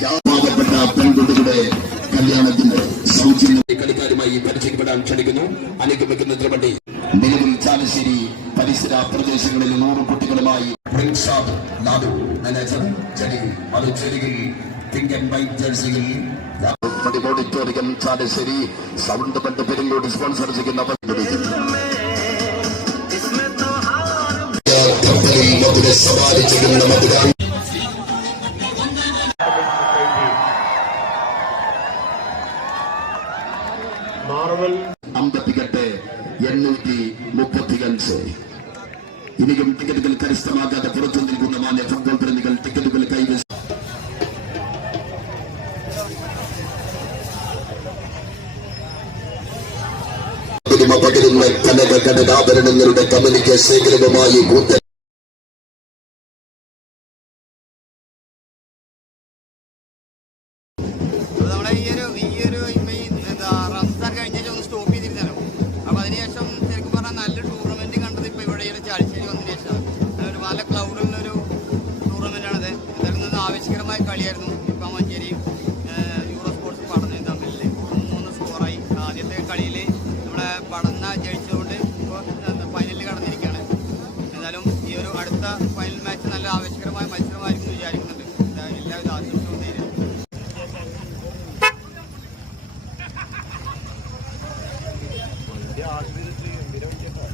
ജാമാകപ്പെട്ട പെൺകുട്ടികളുടെ കല്യാണത്തിന്റെ സൗജന്യ കളിക്കാരുമായി പരിചയപ്പെടാൻ ക്ഷണിക്കുന്നു അനുഗമിക്കുന്നതിന് വേണ്ടി നിലവിൽ ചാലശ്ശേരി പരിസര പ്രദേശങ്ങളിൽ നൂറ് കുട്ടികളുമായി പ്രിൻസാബ് നാദു മാനേജർ ചെടി മറുചെടിയിൽ പിങ്ക് ആൻഡ് വൈറ്റ് ജേഴ്സിയിൽ ഓഡിറ്റോറിയം ചാലശ്ശേരി സൗണ്ട് ബണ്ട് പെരിങ്ങോട് സ്പോൺസർ ചെയ്യുന്ന സവാരി ചെയ്യുന്ന മധുരാൻ മാർവൽ അമ്പത്തിക്കെട്ട് എണ്ണൂറ്റി മുപ്പത്തിയഞ്ച് ഇനിയും ടിക്കറ്റുകൾ കരസ്ഥമാക്കാതെ പുറത്തു നിൽക്കുന്ന മാന്യ ഫുട്ബോൾ പ്രേമികൾ ടിക്കറ്റുകൾ കൈവശം പകരുന്ന കനക കനകാഭരണങ്ങളുടെ കമലിക ശേഖരവുമായി കൂട്ട കളിച്ച് വന്നതിന് ശേഷം ഒരു വല ക്ലൗഡിൽ നിന്നൊരു ടൂർണമെന്റാണിത് ഇതിൽ നിന്ന് ആവേശകരമായ കളിയായിരുന്നു ഇപ്പം മഞ്ചേരിയും യൂറോ സ്പോർട്സും പടന്നയും തമ്മിൽ മൂന്ന് മൂന്ന് സ്കോറായി ആദ്യത്തെ കളിയിൽ നമ്മളെ പടന്ന ജയിച്ചുകൊണ്ട് ഇപ്പോൾ ഫൈനലിൽ കടന്നിരിക്കുകയാണ് എന്നാലും ഈ ഒരു അടുത്ത ഫൈനൽ മാച്ച് നല്ല ആവേശകരമായ മത്സരമായിരിക്കും വിചാരിക്കുന്നുണ്ട് എല്ലാവിധ ആശംസകളും